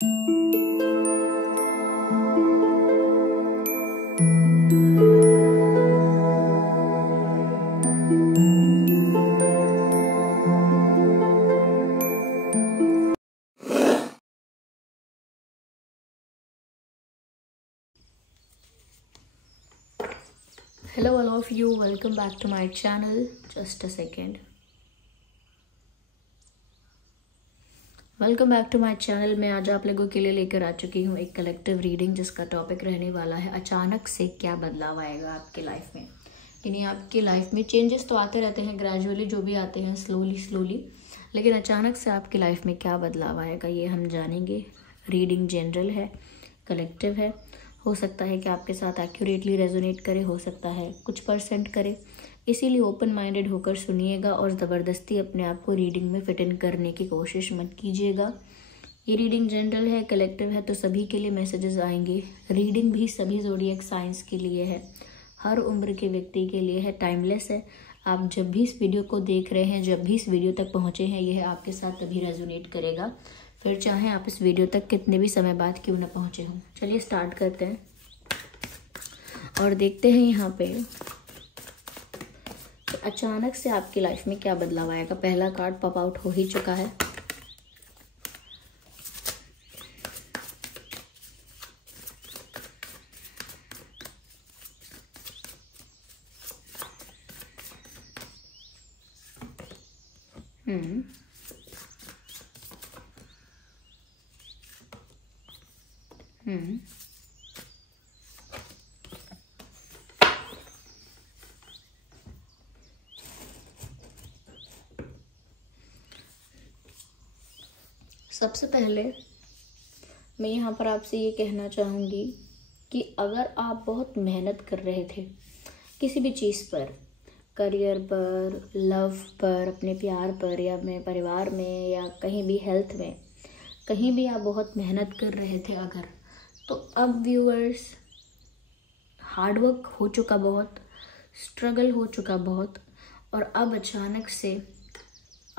Hello all of you, welcome back to my channel. Just a second. Welcome back to my channel. मैं आज आप लोगों के लिए लेकर आ चुकी हूँ एक कलेक्टिव रीडिंग जिसका टॉपिक रहने वाला है अचानक से क्या बदलाव आएगा आपके लाइफ में। यानी आपकी लाइफ में चेंजेस तो आते रहते हैं ग्रेजुअली, जो भी आते हैं स्लोली, लेकिन अचानक से आपकी लाइफ में क्या बदलाव आएगा ये हम जानेंगे। रीडिंग जनरल है, कलेक्टिव है, हो सकता है कि आपके साथ एक्यूरेटली रेजोनेट करे, हो सकता है कुछ % करे, इसीलिए ओपन माइंडेड होकर सुनिएगा और ज़बरदस्ती अपने आप को रीडिंग में फिट इन करने की कोशिश मत कीजिएगा। ये रीडिंग जनरल है, कलेक्टिव है, तो सभी के लिए मैसेजेस आएंगे। रीडिंग भी सभी ज़ोडिएक साइंस के लिए है, हर उम्र के व्यक्ति के लिए है, टाइमलेस है। आप जब भी इस वीडियो को देख रहे हैं, जब भी इस वीडियो तक पहुँचे हैं, यह आपके साथ तभी रेजोनेट करेगा, फिर चाहे आप इस वीडियो तक कितने भी समय बाद क्यों ना पहुँचे हों। चलिए स्टार्ट करते हैं और देखते हैं यहाँ पे अचानक से आपकी लाइफ में क्या बदलाव आएगा। पहला कार्ड पॉप आउट हो ही चुका है। सबसे पहले मैं यहाँ पर आपसे ये कहना चाहूँगी कि अगर आप बहुत मेहनत कर रहे थे किसी भी चीज़ पर, करियर पर, लव पर, अपने प्यार पर, या अपने परिवार में, या कहीं भी हेल्थ में, कहीं भी आप बहुत मेहनत कर रहे थे अगर, तो अब व्यूअर्स हार्डवर्क हो चुका बहुत, स्ट्रगल हो चुका बहुत, और अब अचानक से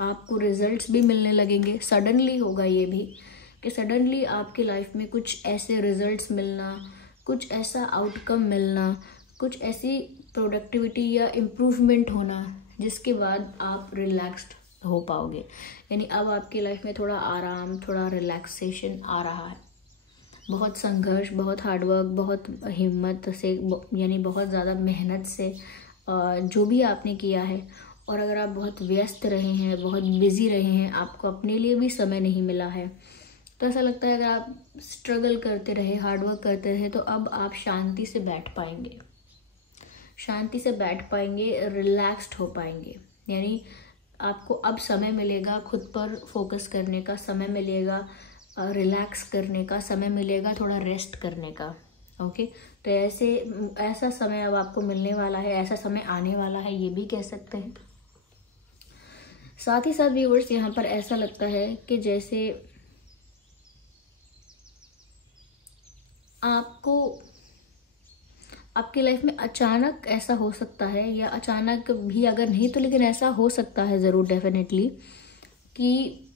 आपको रिजल्ट्स भी मिलने लगेंगे। सडनली होगा ये भी कि सडनली आपकी लाइफ में कुछ ऐसे रिजल्ट्स मिलना, कुछ ऐसा आउटकम मिलना, कुछ ऐसी प्रोडक्टिविटी या इम्प्रूवमेंट होना जिसके बाद आप रिलैक्स्ड हो पाओगे। यानी अब आपकी लाइफ में थोड़ा आराम, थोड़ा रिलैक्सेशन आ रहा है। बहुत संघर्ष, बहुत हार्डवर्क, बहुत हिम्मत से, यानी बहुत ज़्यादा मेहनत से जो भी आपने किया है, और अगर आप बहुत व्यस्त रहे हैं, बहुत बिजी रहे हैं, आपको अपने लिए भी समय नहीं मिला है, तो ऐसा लगता है अगर आप स्ट्रगल करते रहे, हार्डवर्क करते रहे, तो अब आप शांति से बैठ पाएंगे, शांति से बैठ पाएंगे, रिलैक्स्ड हो पाएंगे। यानी आपको अब समय मिलेगा, खुद पर फोकस करने का समय मिलेगा, रिलैक्स करने का समय मिलेगा, थोड़ा रेस्ट करने का। ओके, तो ऐसा समय अब आपको मिलने वाला है, ऐसा समय आने वाला है, ये भी कह सकते हैं। साथ ही साथ व्यूअर्स यहाँ पर ऐसा लगता है कि जैसे आपको आपकी लाइफ में अचानक ऐसा हो सकता है, या अचानक भी अगर नहीं तो लेकिन ऐसा हो सकता है ज़रूर, डेफिनेटली, कि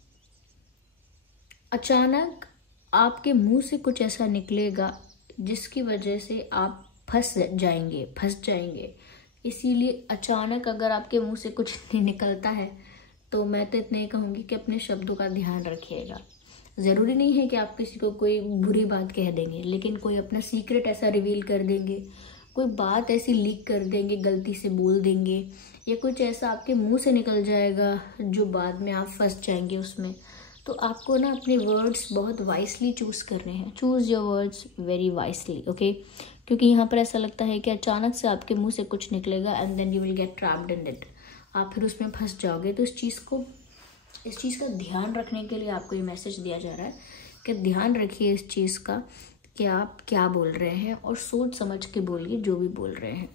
अचानक आपके मुंह से कुछ ऐसा निकलेगा जिसकी वजह से आप फंस जाएंगे। इसीलिए अचानक अगर आपके मुंह से कुछ निकलता है तो मैं तो इतने ही कहूँगी कि अपने शब्दों का ध्यान रखिएगा। ज़रूरी नहीं है कि आप किसी को कोई बुरी बात कह देंगे, लेकिन कोई अपना सीक्रेट ऐसा रिवील कर देंगे, कोई बात ऐसी लीक कर देंगे, गलती से बोल देंगे, या कुछ ऐसा आपके मुंह से निकल जाएगा जो बाद में आप फंस जाएंगे उसमें। तो आपको ना अपने वर्ड्स बहुत वाइसली चूज़ करने हैं। Choose your words very wisely, okay, क्योंकि यहाँ पर ऐसा लगता है कि अचानक से आपके मुँह से कुछ निकलेगा and then you will get trapped in it. आप फिर उसमें फंस जाओगे। तो इस चीज़ का ध्यान रखने के लिए आपको ये मैसेज दिया जा रहा है कि ध्यान रखिए इस चीज़ का कि आप क्या बोल रहे हैं, और सोच समझ के बोलिए जो भी बोल रहे हैं।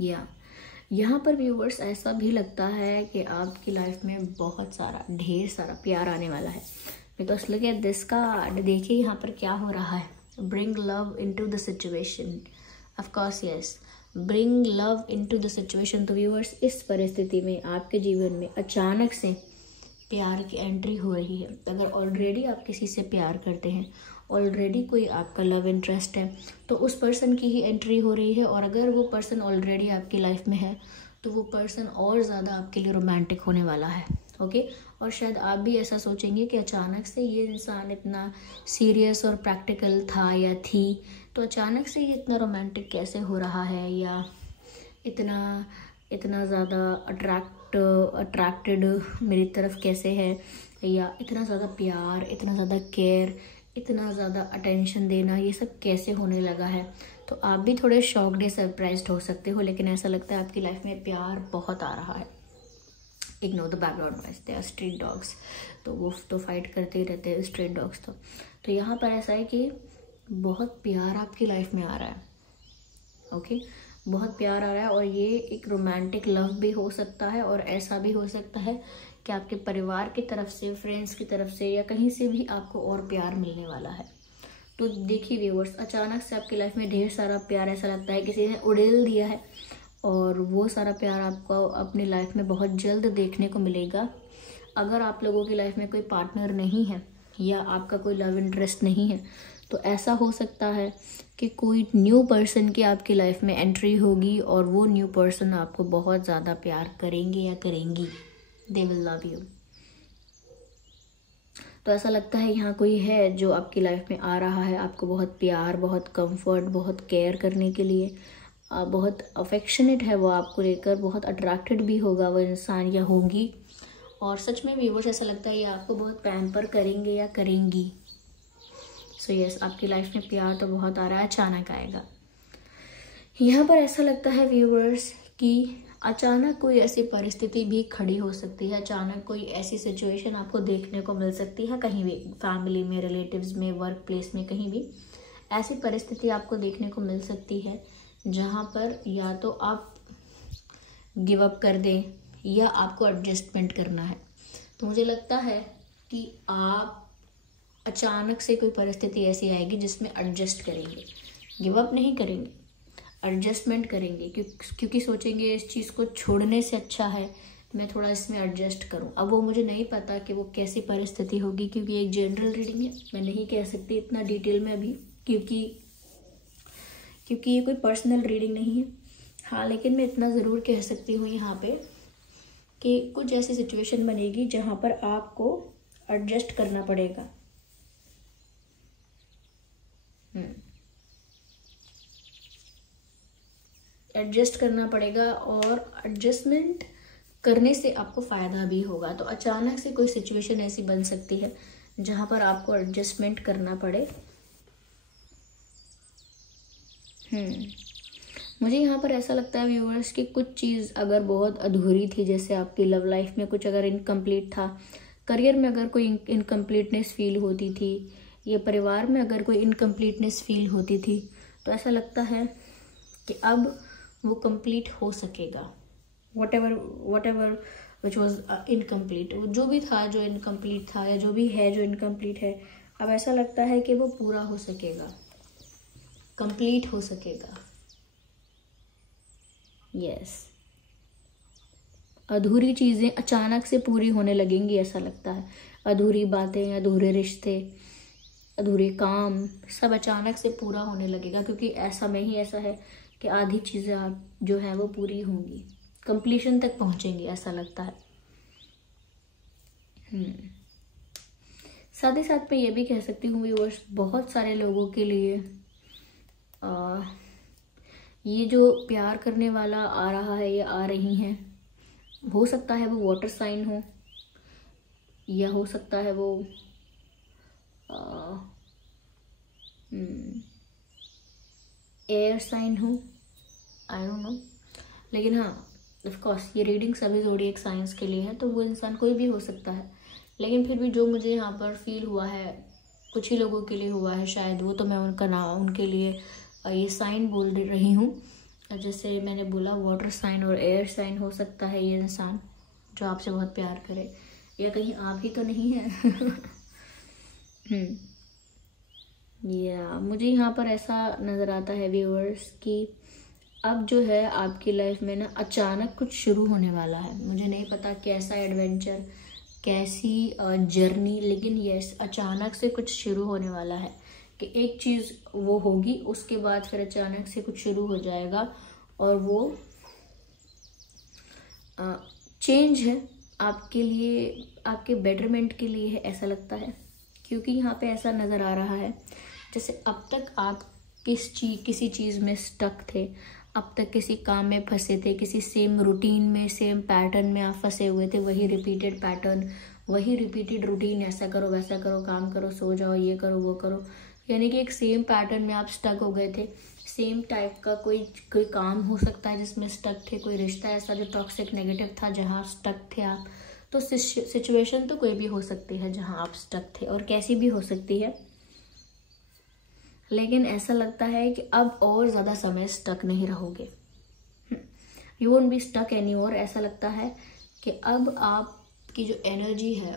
या यहाँ पर व्यूवर्स ऐसा भी लगता है कि आपकी लाइफ में बहुत सारा, ढेर सारा प्यार आने वाला है। Because look at this card, देखिए यहाँ पर क्या हो रहा है। Bring love into the situation, of course yes, bring love into the situation. तो व्यूअर्स इस परिस्थिति में आपके जीवन में अचानक से प्यार की एंट्री हो रही है। अगर ऑलरेडी आप किसी से प्यार करते हैं, ऑलरेडी कोई आपका लव इंटरेस्ट है, तो उस पर्सन की ही एंट्री हो रही है। और अगर वो पर्सन ऑलरेडी आपकी लाइफ में है तो वो पर्सन और ज़्यादा आपके लिए रोमांटिक होने वाला है। ओके। और शायद आप भी ऐसा सोचेंगे कि अचानक से ये इंसान इतना सीरियस और प्रैक्टिकल था या थी, तो अचानक से ये इतना रोमांटिक कैसे हो रहा है, या इतना ज़्यादा अट्रैक्टेड मेरी तरफ कैसे है, या इतना ज़्यादा प्यार, इतना ज़्यादा केयर, इतना ज़्यादा अटेंशन देना, ये सब कैसे होने लगा है। तो आप भी थोड़े शॉक्ड या सरप्राइज्ड हो सकते हो, लेकिन ऐसा लगता है आपकी लाइफ में प्यार बहुत आ रहा है। Ignore the background noise, they are street dogs, तो वो तो फाइट करते ही रहते हैं स्ट्रीट डॉग्स। तो यहाँ पर ऐसा है कि बहुत प्यार आपकी लाइफ में आ रहा है। ओके, बहुत प्यार आ रहा है, और ये एक रोमांटिक लव भी हो सकता है, और ऐसा भी हो सकता है कि आपके परिवार की तरफ से, फ्रेंड्स की तरफ से, या कहीं से भी आपको और प्यार मिलने वाला है। तो देखिए व्यूअर्स, अचानक से आपकी लाइफ में ढेर सारा प्यार, ऐसा लगता है किसी ने उड़ेल दिया है, और वो सारा प्यार आपको अपनी लाइफ में बहुत जल्द देखने को मिलेगा। अगर आप लोगों की लाइफ में कोई पार्टनर नहीं है या आपका कोई लव इंटरेस्ट नहीं है, तो ऐसा हो सकता है कि कोई न्यू पर्सन की आपकी लाइफ में एंट्री होगी, और वो न्यू पर्सन आपको बहुत ज़्यादा प्यार करेंगे या करेंगी। They will love you. तो ऐसा लगता है यहाँ कोई है जो आपकी लाइफ में आ रहा है, आपको बहुत प्यार, बहुत कंफर्ट, बहुत केयर करने के लिए, बहुत अफेक्शनेट है वो आपको लेकर, बहुत अट्रैक्टेड भी होगा वो इंसान या होगी। और सच में व्यूअर्स ऐसा लगता है ये आपको बहुत पैम्पर करेंगे या करेंगी। सो यस, आपकी लाइफ में प्यार तो बहुत आ रहा है, अचानक आएगा। यहाँ पर ऐसा लगता है व्यूअर्स कि अचानक कोई ऐसी परिस्थिति भी खड़ी हो सकती है, अचानक कोई ऐसी सिचुएशन आपको देखने को मिल सकती है, कहीं भी, फैमिली में, रिलेटिव्स में, वर्क प्लेस में, कहीं भी ऐसी परिस्थिति आपको देखने को मिल सकती है जहाँ पर या तो आप गिव अप कर दें या आपको एडजस्टमेंट करना है। तो मुझे लगता है कि आप अचानक से कोई परिस्थिति ऐसी आएगी जिसमें एडजस्ट करेंगे, गिव अप नहीं करेंगे, एडजस्टमेंट करेंगे, क्योंकि सोचेंगे इस चीज़ को छोड़ने से अच्छा है मैं थोड़ा इसमें एडजस्ट करूं। अब वो मुझे नहीं पता कि वो कैसी परिस्थिति होगी, क्योंकि एक जनरल रीडिंग है, मैं नहीं कह सकती इतना डिटेल में अभी, क्योंकि ये कोई पर्सनल रीडिंग नहीं है। हाँ, लेकिन मैं इतना ज़रूर कह सकती हूँ यहाँ पे कि कुछ ऐसी सिचुएशन बनेगी जहाँ पर आपको एडजस्ट करना पड़ेगा। एडजस्ट करना पड़ेगा, और एडजस्टमेंट करने से आपको फ़ायदा भी होगा। तो अचानक से कोई सिचुएशन ऐसी बन सकती है जहाँ पर आपको एडजस्टमेंट करना पड़े। मुझे यहाँ पर ऐसा लगता है व्यूअर्स कि कुछ चीज़ अगर बहुत अधूरी थी, जैसे आपकी लव लाइफ में कुछ अगर इनकम्प्लीट था, करियर में अगर कोई इनकम्प्लीटनेस फील होती थी, या परिवार में अगर कोई इनकम्प्लीटनेस फील होती थी, तो ऐसा लगता है कि अब वो कंप्लीट हो सकेगा। What ever which was incomplete, जो भी था जो इनकम्प्लीट था, या जो भी है जो इनकम्प्लीट है, अब ऐसा लगता है कि वो पूरा हो सकेगा, कंप्लीट हो सकेगा। यस, अधूरी चीज़ें अचानक से पूरी होने लगेंगी, ऐसा लगता है। अधूरी बातें, अधूरे रिश्ते, अधूरे काम, सब अचानक से पूरा होने लगेगा, क्योंकि ऐसा में ही ऐसा है कि आधी चीज़ें आप जो है वो पूरी होंगी, कंप्लीशन तक पहुंचेंगी, ऐसा लगता है। साथ ही साथ मैं ये भी कह सकती हूँ व्यूअर्स, बहुत सारे लोगों के लिए ये जो प्यार करने वाला आ रहा है या आ रही हैं, हो सकता है वो वाटर साइन हो, या हो सकता है वो एयर साइन हो, आई डोंट नो। लेकिन हाँ, ऑफ कोर्स ये रीडिंग सभी ज़ोडिएक साइंस के लिए है, तो वो इंसान कोई भी हो सकता है। लेकिन फिर भी जो मुझे यहाँ पर फील हुआ है, कुछ ही लोगों के लिए हुआ है शायद, वो तो मैं उनका नाम, उनके लिए ये साइन बोल रही हूँ। जैसे मैंने बोला, वाटर साइन और एयर साइन हो सकता है ये इंसान जो आपसे बहुत प्यार करे, या कहीं आप ही तो नहीं है। या मुझे यहाँ पर ऐसा नज़र आता है व्यूअर्स कि अब जो है आपकी लाइफ में ना अचानक कुछ शुरू होने वाला है। मुझे नहीं पता कैसा एडवेंचर, कैसी जर्नी, लेकिन यस अचानक से कुछ शुरू होने वाला है कि एक चीज़ वो होगी, उसके बाद फिर अचानक से कुछ शुरू हो जाएगा और वो चेंज है आपके लिए, आपके बेटरमेंट के लिए है, ऐसा लगता है। क्योंकि यहाँ पे ऐसा नज़र आ रहा है जैसे अब तक आप किसी चीज़ में स्टक थे, अब तक किसी काम में फंसे थे, किसी सेम रूटीन में, सेम पैटर्न में आप फंसे हुए थे। वही रिपीटेड पैटर्न, वही रिपीटेड रूटीन, ऐसा करो वैसा करो, काम करो सो जाओ, ये करो वो करो, यानी कि एक सेम पैटर्न में आप स्टक हो गए थे। सेम टाइप का कोई काम हो सकता है जिसमें स्टक थे, कोई रिश्ता ऐसा जो टॉक्सिक नेगेटिव था जहाँ स्टक थे आप। तो सिचुएशन तो कोई भी हो सकती है जहाँ आप स्टक थे, और कैसी भी हो सकती है, लेकिन ऐसा लगता है कि अब और ज़्यादा समय स्टक नहीं रहोगे। You won't be stuck any more. ऐसा लगता है कि अब आपकी जो एनर्जी है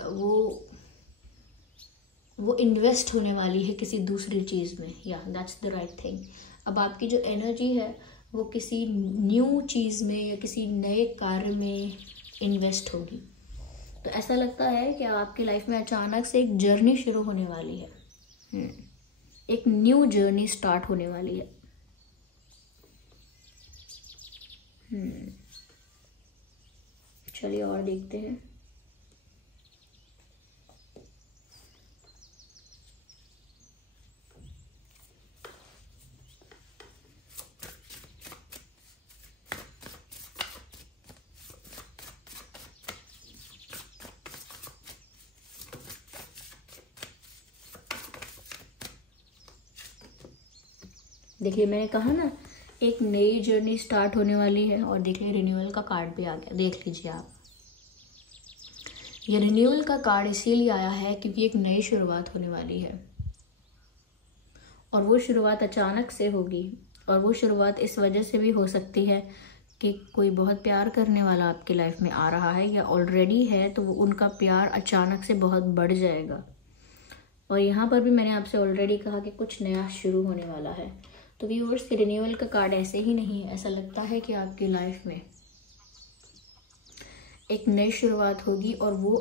वो इन्वेस्ट होने वाली है किसी दूसरी चीज़ में। या दैट्स द राइट थिंग। अब आपकी जो एनर्जी है वो किसी न्यू चीज़ में या किसी नए कार्य में इन्वेस्ट होगी। तो ऐसा लगता है कि आपकी लाइफ में अचानक से एक जर्नी शुरू होने वाली है, एक न्यू जर्नी स्टार्ट होने वाली है। चलिए और देखते हैं। देखिए मैंने कहा ना एक नई जर्नी स्टार्ट होने वाली है, और देखिए रिन्यूअल का कार्ड भी आ गया। देख लीजिए आप, ये रिन्यूअल का कार्ड इसीलिए आया है क्योंकि एक नई शुरुआत होने वाली है, और वो शुरुआत अचानक से होगी। और वो शुरुआत इस वजह से भी हो सकती है कि कोई बहुत प्यार करने वाला आपकी लाइफ में आ रहा है या ऑलरेडी है, तो वो उनका प्यार अचानक से बहुत बढ़ जाएगा। और यहाँ पर भी मैंने आपसे ऑलरेडी कहा कि कुछ नया शुरू होने वाला है। तो व्यूअर्स, रिन्यूअल का कार्ड ऐसे ही नहीं है। ऐसा लगता है कि आपकी लाइफ में एक नई शुरुआत होगी, और वो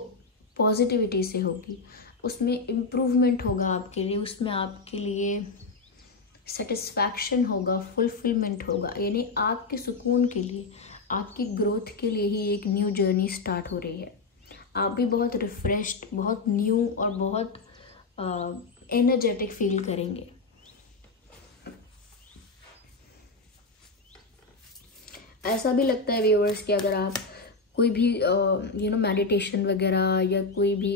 पॉजिटिविटी से होगी, उसमें इम्प्रूवमेंट होगा आपके लिए, उसमें आपके लिए सेटिस्फैक्शन होगा, फुलफिलमेंट होगा। यानी आपके सुकून के लिए, आपकी ग्रोथ के लिए ही एक न्यू जर्नी स्टार्ट हो रही है। आप भी बहुत रिफ्रेश्ड, बहुत न्यू और बहुत एनर्जेटिक फील करेंगे। ऐसा भी लगता है व्यूअर्स कि अगर आप कोई भी मेडिटेशन वगैरह या कोई भी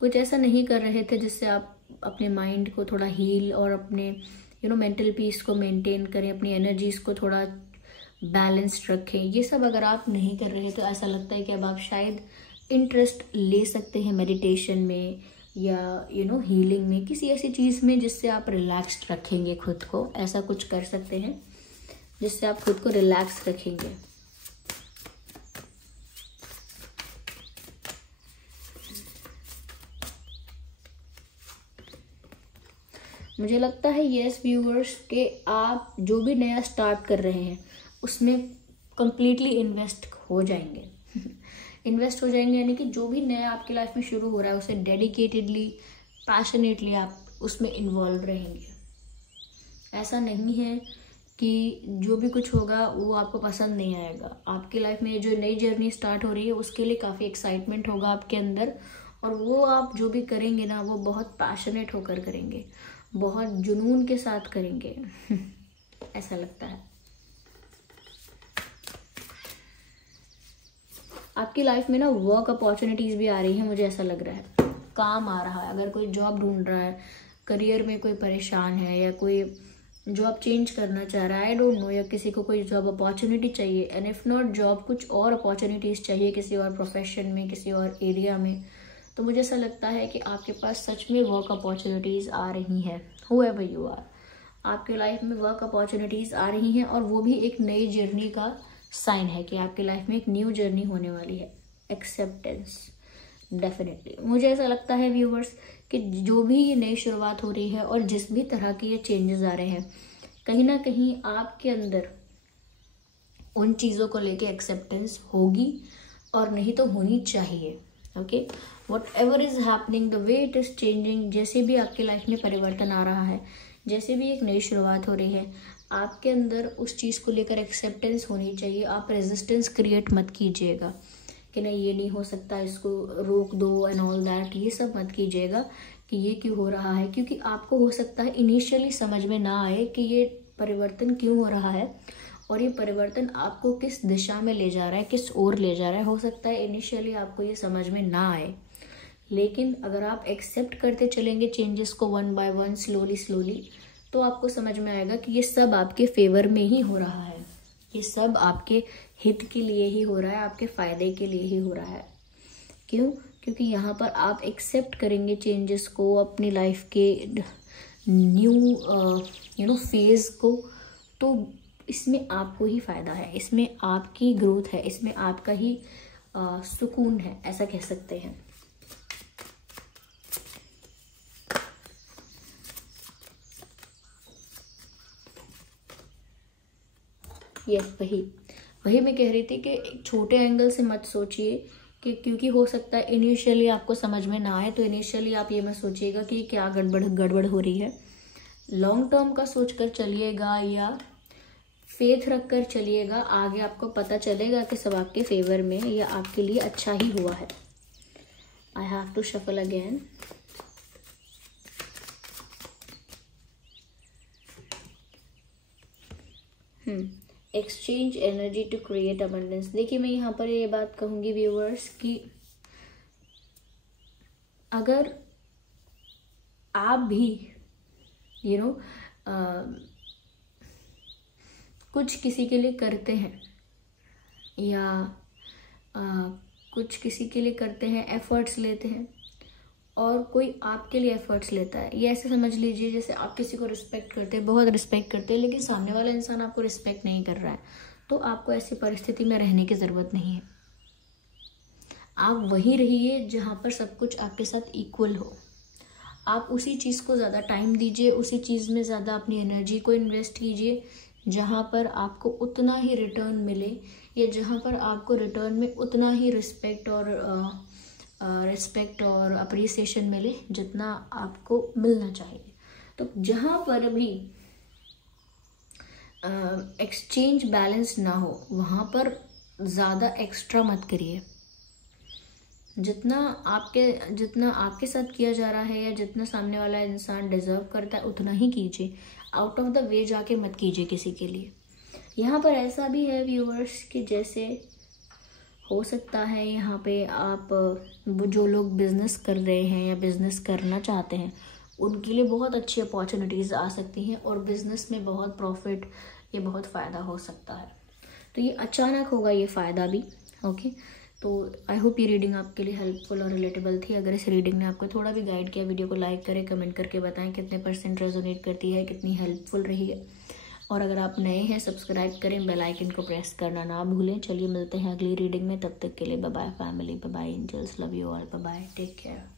कुछ ऐसा नहीं कर रहे थे जिससे आप अपने माइंड को थोड़ा हील और अपने मेंटल पीस को मेंटेन करें, अपनी एनर्जीज को थोड़ा बैलेंस्ड रखें, ये सब अगर आप नहीं कर रहे तो ऐसा लगता है कि अब आप शायद इंटरेस्ट ले सकते हैं मेडिटेशन में या हीलिंग में, किसी ऐसी चीज़ में जिससे आप रिलैक्स्ड रखेंगे खुद को। ऐसा कुछ कर सकते हैं जिससे आप खुद को रिलैक्स रखेंगे। मुझे लगता है यस व्यूअर्स कि आप जो भी नया स्टार्ट कर रहे हैं उसमें कंप्लीटली इन्वेस्ट हो जाएंगे। इन्वेस्ट हो जाएंगे यानी कि जो भी नया आपकी लाइफ में शुरू हो रहा है उसे डेडिकेटेडली, पैशनेटली आप उसमें इन्वॉल्व रहेंगे। ऐसा नहीं है कि जो भी कुछ होगा वो आपको पसंद नहीं आएगा। आपकी लाइफ में जो नई जर्नी स्टार्ट हो रही है उसके लिए काफ़ी एक्साइटमेंट होगा आपके अंदर, और वो आप जो भी करेंगे ना वो बहुत पैशनेट होकर करेंगे, बहुत जुनून के साथ करेंगे। ऐसा लगता है आपकी लाइफ में ना वर्क अपॉर्चुनिटीज़ भी आ रही हैं। मुझे ऐसा लग रहा है काम आ रहा है। अगर कोई जॉब ढूंढ रहा है, करियर में कोई परेशान है या कोई जॉब चेंज करना चाह रहा है, आई डोंट नो, या किसी को कोई जॉब अपॉर्चुनिटी चाहिए, एंड इफ नॉट जॉब कुछ और अपॉर्चुनिटीज़ चाहिए किसी और प्रोफेशन में, किसी और एरिया में, तो मुझे ऐसा लगता है कि आपके पास सच में वर्क अपॉर्चुनिटीज़ आ रही हैं। हूएवर यू आर, आपके लाइफ में वर्क अपॉर्चुनिटीज़ आ रही हैं, और वो भी एक नई जर्नी का साइन है कि आपकी लाइफ में एक न्यू जर्नी होने वाली है। एक्सेप्टेंस, डेफिनेटली मुझे ऐसा लगता है व्यूवर्स कि जो भी ये नई शुरुआत हो रही है और जिस भी तरह के ये चेंजेस आ रहे हैं, कहीं ना कहीं आपके अंदर उन चीज़ों को लेके एक्सेप्टेंस होगी, और नहीं तो होनी चाहिए। Okay, what ever is happening, the way it is changing, जैसे भी आपके लाइफ में परिवर्तन आ रहा है, जैसे भी एक नई शुरुआत हो रही है, आपके अंदर उस चीज़ को लेकर एक्सेप्टेंस होनी चाहिए। आप रेजिस्टेंस क्रिएट मत कीजिएगा कि नहीं ये नहीं हो सकता, इसको रोक दो एंड ऑल दैट, ये सब मत कीजिएगा कि ये क्यों हो रहा है, क्योंकि आपको हो सकता है इनिशियली समझ में ना आए कि ये परिवर्तन क्यों हो रहा है और ये परिवर्तन आपको किस दिशा में ले जा रहा है, किस ओर ले जा रहा है। हो सकता है इनिशियली आपको ये समझ में ना आए, लेकिन अगर आप एक्सेप्ट करते चलेंगे चेंजेस को one by one, slowly slowly, तो आपको समझ में आएगा कि ये सब आपके फेवर में ही हो रहा है, ये सब आपके हित के लिए ही हो रहा है, आपके फायदे के लिए ही हो रहा है। क्यों? क्योंकि यहाँ पर आप एक्सेप्ट करेंगे चेंजेस को, अपनी लाइफ के न्यू फेज को, तो इसमें आपको ही फायदा है, इसमें आपकी ग्रोथ है, इसमें आपका ही सुकून है, ऐसा कह सकते हैं। यस, वही मैं कह रही थी कि एक छोटे एंगल से मत सोचिए कि क्योंकि हो सकता है इनिशियली आपको समझ में ना आए, तो इनिशियली आप ये मत सोचिएगा कि क्या गड़बड़ हो रही है। लॉन्ग टर्म का सोचकर चलिएगा या फेथ रख कर चलिएगा, आगे आपको पता चलेगा कि सब आपके फेवर में या आपके लिए अच्छा ही हुआ है। I have to shuffle again. Exchange energy to create abundance. देखिए, मैं यहाँ पर ये बात कहूँगी व्यूअर्स कि अगर आप भी कुछ किसी के लिए करते हैं या कुछ किसी के लिए करते हैं, एफर्ट्स लेते हैं, और कोई आपके लिए एफर्ट्स लेता है, ये ऐसे समझ लीजिए जैसे आप किसी को रिस्पेक्ट करते हैं, बहुत रिस्पेक्ट करते हैं, लेकिन सामने वाला इंसान आपको रिस्पेक्ट नहीं कर रहा है, तो आपको ऐसी परिस्थिति में रहने की ज़रूरत नहीं है। आप वहीं रहिए जहाँ पर सब कुछ आपके साथ इक्वल हो। आप उसी चीज़ को ज़्यादा टाइम दीजिए, उसी चीज़ में ज़्यादा अपनी एनर्जी को इन्वेस्ट कीजिए जहाँ पर आपको उतना ही रिटर्न मिले, या जहाँ पर आपको रिटर्न में उतना ही रिस्पेक्ट और अप्रिसिएशन मिले जितना आपको मिलना चाहिए। तो जहाँ पर भी एक्सचेंज बैलेंस ना हो, वहाँ पर ज़्यादा एक्स्ट्रा मत करिए। जितना आपके साथ किया जा रहा है या जितना सामने वाला इंसान डिजर्व करता है उतना ही कीजिए, आउट ऑफ द वे जाके मत कीजिए किसी के लिए। यहाँ पर ऐसा भी है व्यूअर्स कि जैसे हो सकता है यहाँ पे आप जो लोग बिजनेस कर रहे हैं या बिजनेस करना चाहते हैं, उनके लिए बहुत अच्छी अपॉर्चुनिटीज़ आ सकती हैं और बिजनेस में बहुत प्रॉफिट, ये बहुत फ़ायदा हो सकता है। तो ये अचानक होगा ये फ़ायदा भी। ओके, तो आई होप ये रीडिंग आपके लिए हेल्पफुल और रिलेटेबल थी। अगर इस रीडिंग ने आपको थोड़ा भी गाइड किया, वीडियो को लाइक करें, कमेंट करके बताएं कितने % रेजोनेट करती है, कितनी हेल्पफुल रही है। और अगर आप नए हैं, सब्सक्राइब करें, बेल आइकन को प्रेस करना ना भूलें। चलिए मिलते हैं अगली रीडिंग में, तब तक के लिए bye bye family, bye bye angels, love you all, bye bye, take care.